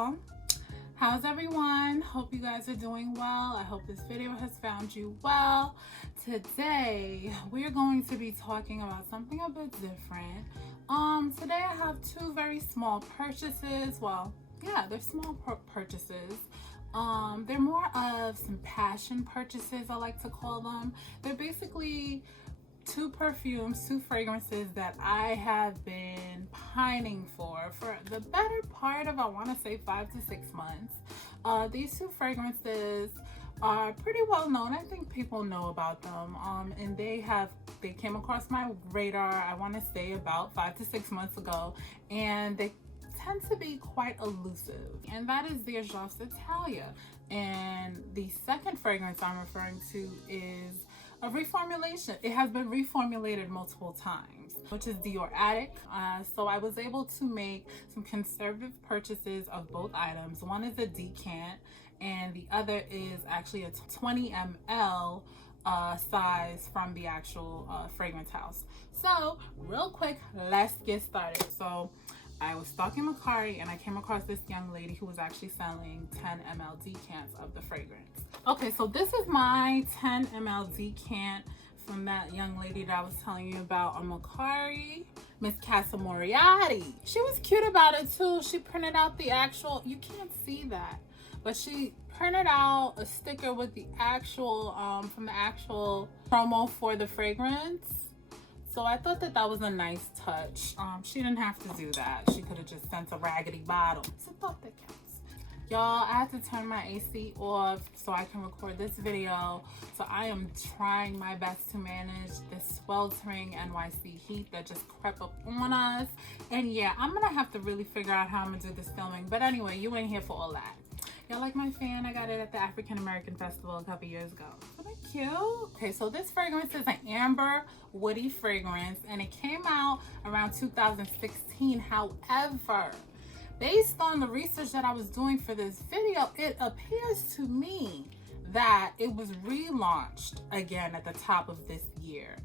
y'all. How's everyone? Hope you guys are doing well. I hope this video has found you well. Today we're going to be talking about something a bit different. Today I have two very small purchases. Well, yeah, they're small purchases. They're more of some passion purchases, I like to call them. They're basically two perfumes, two fragrances that I have been pining for the better part of, I want to say, 5 to 6 months. These two fragrances are pretty well known. I think people know about them, and they came across my radar, I want to say, about 5 to 6 months ago, and they tend to be quite elusive, and that is the Xerjoff Italica. And the second fragrance I'm referring to is a reformulation. It has been reformulated multiple times, which is the Attic. So I was able to make some conservative purchases of both items. One is a decant, and the other is actually a 20 ml size from the actual fragrance house. So real quick, let's get started. So I was stalking Macari and I came across this young lady who was actually selling 10 ml decants of the fragrance. Okay, so this is my 10 ml decant from that young lady that I was telling you about on Macari, Miss Casamorati. She was cute about it too. She printed out the actual, you can't see that, but she printed out a sticker with the actual, from the actual promo for the fragrance. So I thought that was a nice touch. She didn't have to do that. She could have just sent a raggedy bottle. So I thought that counts. Y'all, I had to turn my AC off so I can record this video. So I am trying my best to manage this sweltering NYC heat that just crept up on us. And yeah, I'm gonna have to really figure out how I'm gonna do this filming. But anyway, you ain't here for all that. Y'all like my fan? I got it at the African American Festival a couple years ago. Isn't that cute? Okay, so this fragrance is an amber woody fragrance, and it came out around 2016. However, based on the research that I was doing for this video, it appears to me that it was relaunched again at the top of this year.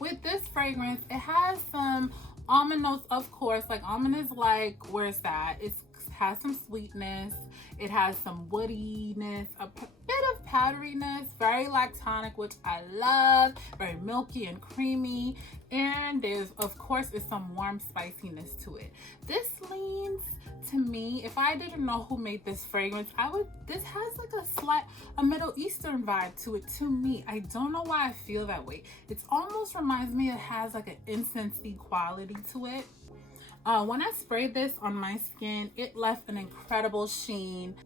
With this fragrance, it has some almond notes, of course. Like, almond is like, where it's at. It has some sweetness. It has some woodiness, a bit of powderiness, very lactonic, which I love, very milky and creamy. And there's, of course, is some warm spiciness to it. This leans, to me, if I didn't know who made this fragrance, this has like a Middle Eastern vibe to it, to me. I don't know why I feel that way. It almost reminds me, it has like an incensey quality to it. When I sprayed this on my skin, it left an incredible sheen.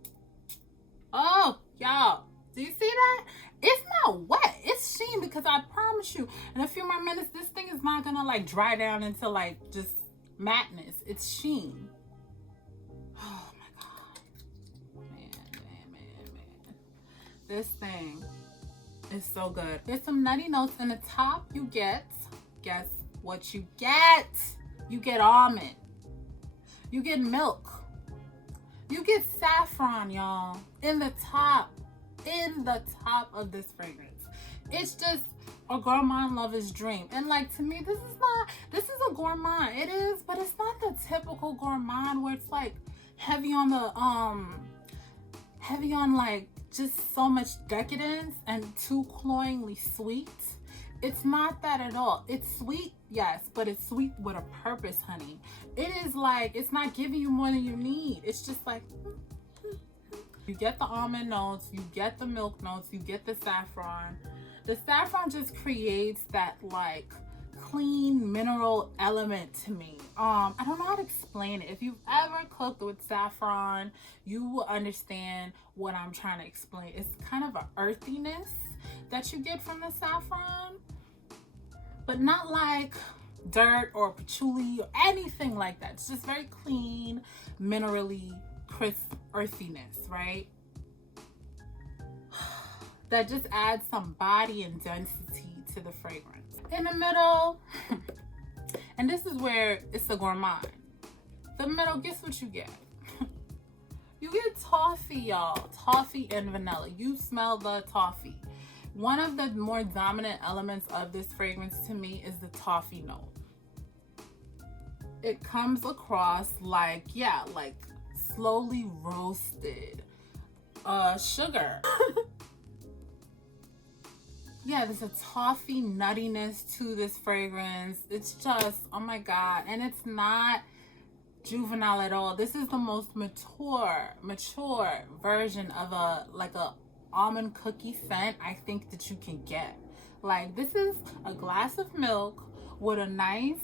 Oh, y'all, do you see that? It's not wet, it's sheen, because I promise you, in a few more minutes, this thing is not gonna like dry down into like just matteness. It's sheen. Oh my God. Man. This thing is so good. There's some nutty notes in the top. You get, guess what you get? You get almond, you get milk, you get saffron, y'all, in the top of this fragrance. It's just a gourmand lover's dream. And like, to me, this is a gourmand. It is, but it's not the typical gourmand where it's like heavy on like just so much decadence and too cloyingly sweet. It's not that at all. It's sweet, yes, but it's sweet with a purpose, honey. It is like, it's not giving you more than you need. It's just like, you get the almond notes, you get the milk notes, you get the saffron. The saffron just creates that like clean mineral element to me. I don't know how to explain it. If you've ever cooked with saffron, you will understand what I'm trying to explain. It's kind of an earthiness that you get from the saffron, but not like dirt or patchouli or anything like that. It's just very clean, minerally crisp earthiness, right? That just adds some body and density to the fragrance. In the middle, and this is where it's the gourmand. The middle, guess what you get? You get toffee, y'all. Toffee and vanilla. You smell the toffee. One of the more dominant elements of this fragrance to me is the toffee note. It comes across like, yeah, like slowly roasted sugar. Yeah, there's a toffee nuttiness to this fragrance. It's just, oh my God. And it's not juvenile at all. This is the most mature version of a almond cookie scent I think that you can get. Like, this is a glass of milk with a nice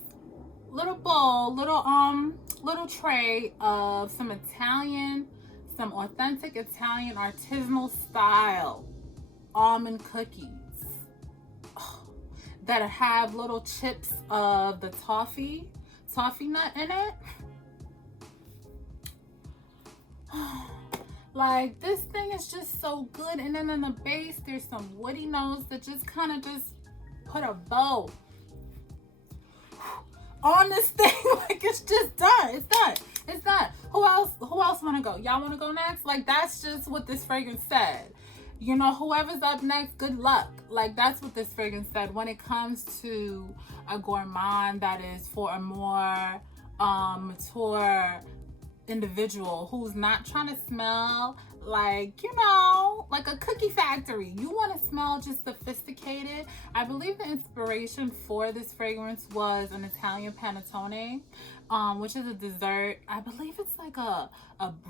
little bowl, little tray of some authentic Italian artisanal style almond cookies that have little chips of the toffee nut in it. Like, this thing is just so good. And then in the base, there's some woody notes that just kind of just put a bow on this thing. Like, it's just done. It's done. Who else want to go? Y'all want to go next? Like, that's just what this fragrance said. You know, whoever's up next, good luck. Like, that's what this fragrance said. When it comes to a gourmand that is for a more mature individual who's not trying to smell like, you know, like a cookie factory. You want to smell just sophisticated. I believe the inspiration for this fragrance was an Italian panettone, which is a dessert. I believe it's like a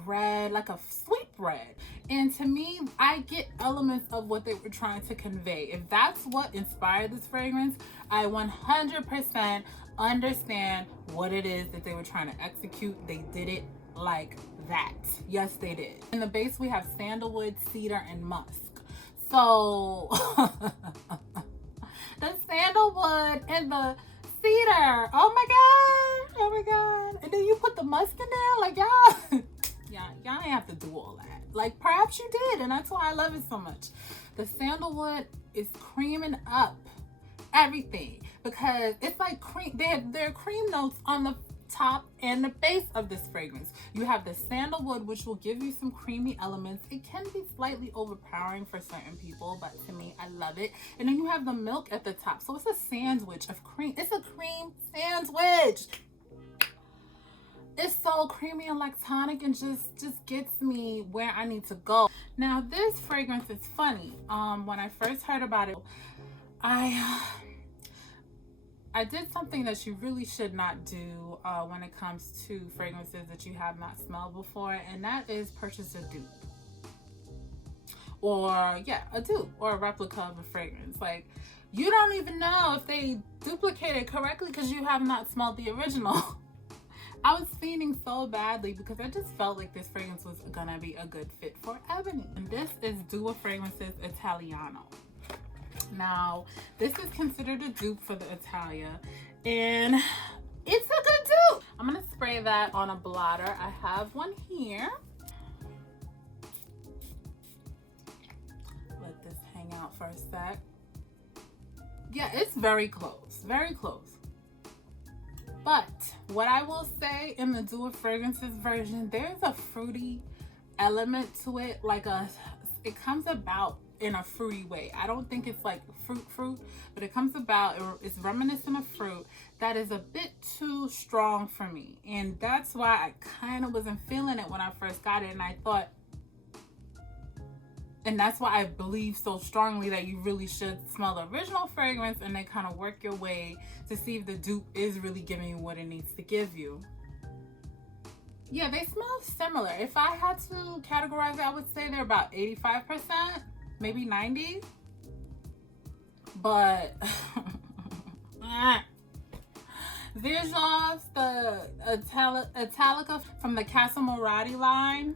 bread, like a sweet bread. And to me, I get elements of what they were trying to convey. If that's what inspired this fragrance, I 100% understand what it is that they were trying to execute. They did it like that. Yes, they did. In the base, we have sandalwood, cedar, and musk. So the sandalwood and the cedar, oh my God. And then you put the musk in there, like, y'all ain't have to do all that. Like, perhaps you did, and that's why I love it so much. The sandalwood is creaming up everything because it's like cream. There are cream notes on the top and the base of this fragrance. You have the sandalwood, which will give you some creamy elements. It can be slightly overpowering for certain people, but to me, I love it. And then you have the milk at the top. So it's a sandwich of cream. It's a cream sandwich. It's so creamy and lactonic and just gets me where I need to go. Now, this fragrance is funny. When I first heard about it, I did something that you really should not do when it comes to fragrances that you have not smelled before, and that is purchase a dupe. A dupe or a replica of a fragrance. Like, you don't even know if they duplicated correctly because you have not smelled the original. I was fiending so badly because I just felt like this fragrance was gonna be a good fit for Ebony. And this is Dupe Fragrances Italiano. Now, this is considered a dupe for the Italia, and it's a good dupe. I'm gonna spray that on a blotter. I have one here. Let this hang out for a sec. Yeah, it's very close, very close. But what I will say in the Dupe Fragrances version, there's a fruity element to it. It comes about in a fruity way. I don't think it's like fruit, but it comes about, it's reminiscent of fruit that is a bit too strong for me. And that's why I kind of wasn't feeling it when I first got it. And that's why I believe so strongly that you really should smell the original fragrance and then kind of work your way to see if the dupe is really giving you what it needs to give you. Yeah, they smell similar. If I had to categorize it, I would say they're about 85%, maybe 90%. But Xerjoff, the Italica from the Casamorati line.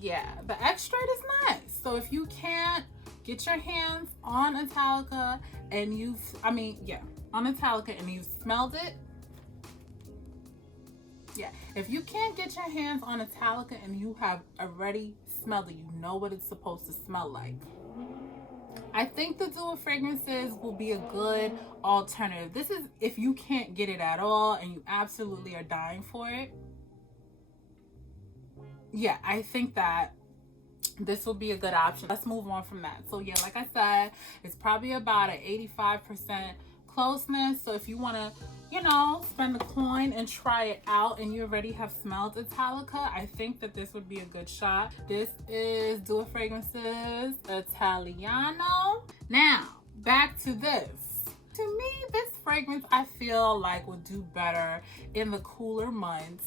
Yeah, the extract is nice. So if you can't get your hands on Italica and you've smelled it. Yeah, if you can't get your hands on Italica and you have already smelled it, you know what it's supposed to smell like. I think the Dupe Fragrances will be a good alternative. This is if you can't get it at all and you absolutely are dying for it. Yeah, I think that this will be a good option. Let's move on from that. So yeah, like I said, it's probably about an 85% closeness. So if you want to, you know, spend a coin and try it out and you already have smelled Italica, I think that this would be a good shot. This is Dupe Fragrances Italiano. Now, back to this. To me, this fragrance I feel like would do better in the cooler months.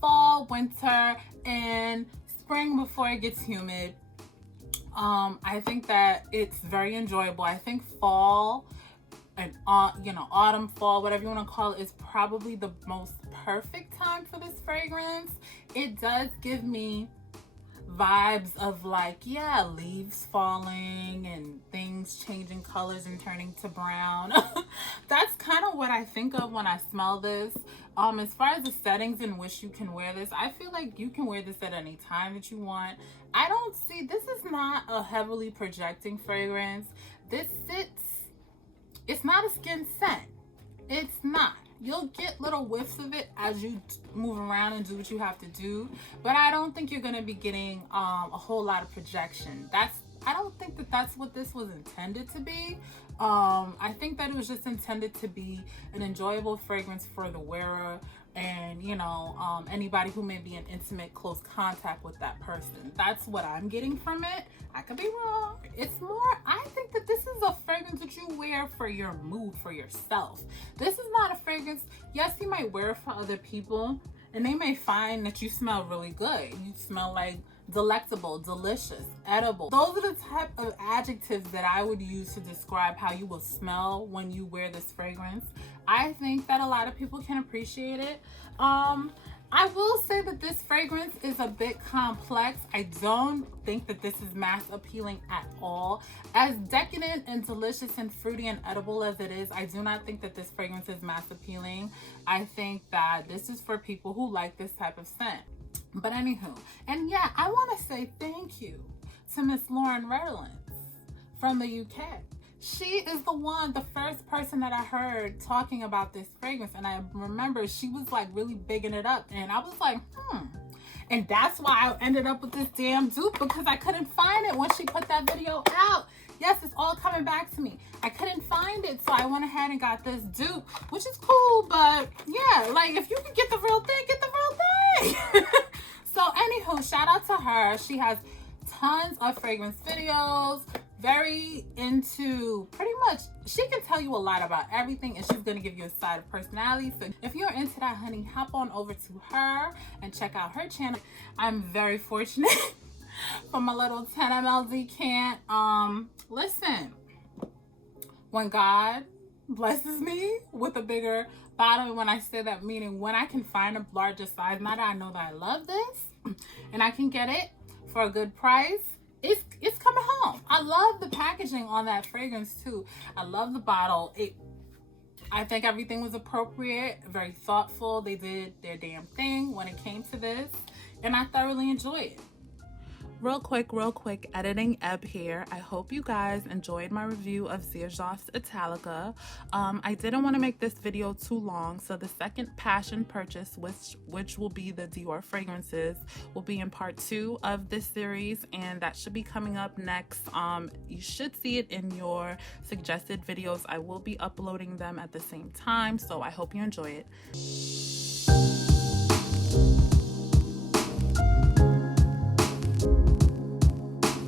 Fall, winter, and spring before it gets humid. I think that it's very enjoyable. I think fall and you know, autumn, fall, whatever you want to call it, is probably the most perfect time for this fragrance. It does give me vibes of like, yeah, leaves falling and things changing colors and turning to brown. That's kind of what I think of when I smell this. As far as the settings in which you can wear this, I feel like you can wear this at any time that you want. I don't see, this is not a heavily projecting fragrance. It's not a skin scent. It's not. You'll get little whiffs of it as you move around and do what you have to do, but I don't think you're gonna be getting a whole lot of projection. I don't think that that's what this was intended to be. I think that it was just intended to be an enjoyable fragrance for the wearer and, you know, anybody who may be in intimate, close contact with that person. That's what I'm getting from it. I could be wrong. It's more, I think that this is a fragrance that you wear for your mood, for yourself. This is not a fragrance, yes, you might wear it for other people, and they may find that you smell really good. You smell like delectable, delicious, edible. Those are the type of adjectives that I would use to describe how you will smell when you wear this fragrance. I think that a lot of people can appreciate it. I will say that this fragrance is a bit complex. I don't think that this is mass appealing at all. As decadent and delicious and fruity and edible as it is, I do not think that this fragrance is mass appealing. I think that this is for people who like this type of scent. But anywho, and yeah, I want to say thank you to Miss Lauren Redolence from the UK. She is the first person that I heard talking about this fragrance, and I remember she was like really bigging it up, and I was like, and that's why I ended up with this damn dupe, because I couldn't find it when she put that video out. Yes, it's all coming back to me. I couldn't find it, so I went ahead and got this dupe, which is cool, but yeah, like if you can get the real thing, get the real thing. So anywho, shout out to her. She has tons of fragrance videos, very into, pretty much, she can tell you a lot about everything, and she's gonna give you a side of personality. So if you're into that, honey, hop on over to her and check out her channel. I'm very fortunate for my little 10 ml decant. Listen, when God blesses me with a bigger bottle, when I say that, meaning when I can find a larger size, now that I know that I love this and I can get it for a good price, it's coming home. I love the packaging on that fragrance too. I love the bottle. I think everything was appropriate, very thoughtful. They did their damn thing when it came to this, and I thoroughly enjoy it. Real quick, editing Ebb here. I hope you guys enjoyed my review of Xerjoff's Italica. I didn't want to make this video too long, so the second passion purchase, which will be the Dior fragrances, will be in part 2 of this series, and that should be coming up next. You should see it in your suggested videos. I will be uploading them at the same time, so I hope you enjoy it.